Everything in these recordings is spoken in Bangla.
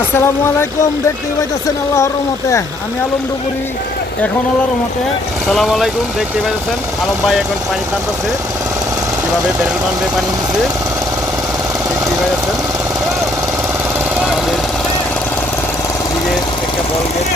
আসসালামু আলাইকুম। দেখতেই পাইতেছেন আল্লাহর রহমতে আমি আলম ডুবুরি এখন আল্লাহর রহমতে। আসসালামু আলাইকুম। দেখতে পাচ্ছেন আলম ভাই এখন পানি টানতেছে, কিভাবে ব্যারেল বান্ধে পানি নিচ্ছে দেখতে পাচ্ছেন। আমাদের দিকে একটা বল গেট,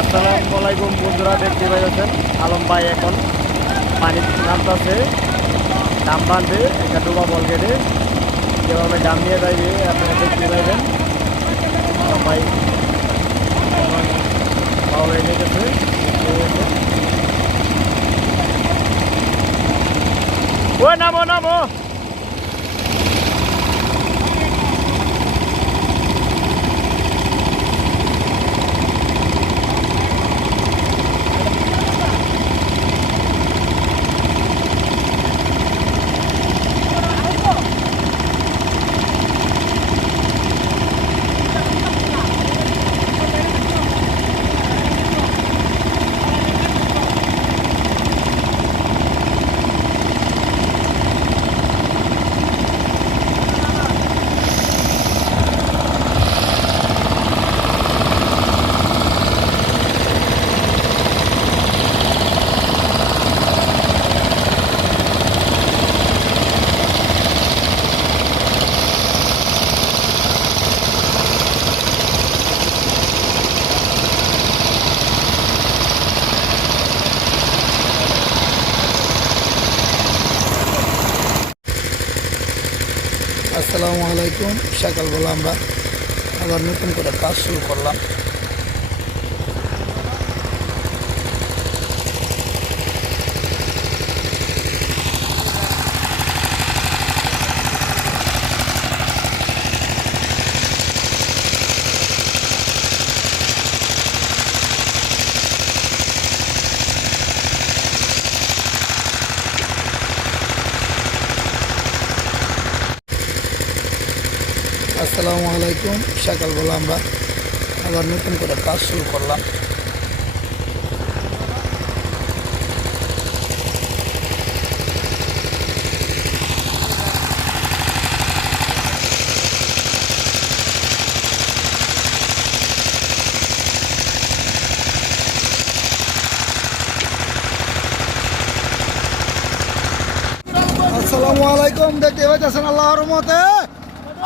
আসসালামু আলাইকুম বন্ধুরা। দেখতে পাচ্ছেন আলম ভাই এখন পানি নামতেছে ডাম বাঁধে, একটা ডোবা বল গেটে যেভাবে ডাম নিয়ে যাইবে আপনারা দেখতে পাইবেন। আলম ভাই এখন পাওয়া এনে গেছে। ও নামো নামো। আসসালামু আলাইকুম। সকালবেলা আমরা আবার নতুন করে কাজ শুরু করলাম। আসসালামু আলাইকুম। সকালবেলা আমরা আবার নতুন করে কাজ শুরু করলাম। আসসালামু আলাইকুম। দেখতে পাচ্ছেন আল্লাহর রহমতে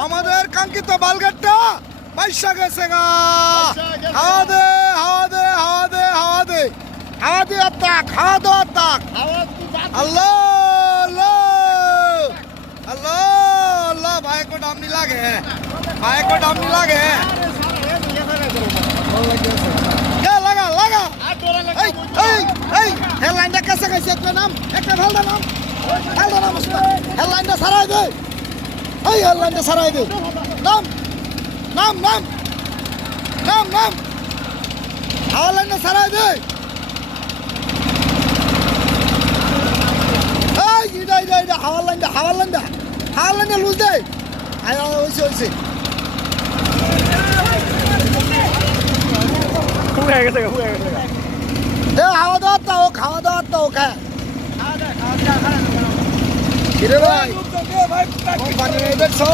আমাদের কাঙ্ক্ষিত বালগেটটা পয়সা গেছে গা। হাওয়া দে হাওয়া দে হাওয়া দে হাওয়া দে হাওয়া দে আত্মাক হাওয়া দো আত্মাক। আল্লাহ আল্লাহ আল্লাহ আল্লাহ। ভাই কো দাম নি লাগে, ভাই কো দাম নি লাগে। লাগা লাগা এই এই এই হেডলাইনটা কাছে গেছে। একটা নাম, একটা ভালদা নাম, ভালদা নাম আসলে হেডলাইনটা সারাই দে। এই হেডলাইনটা সারাই দে। নাম নাম নাম নাম নাম হাওয়া লাইনটা সারাই দে। এই ইডা ইডা ইডা হাওয়া লাইনটা হাওয়া লাইনটা হাওয়া লাইনটা লুজ দে। আয় হইছে হইছে। হয়ে গেছে হয়ে গেছে। দে হাওয়া দাও তো খাওয়া দাও তো খা। কিরে ভাই কোম্পানি দেখছো?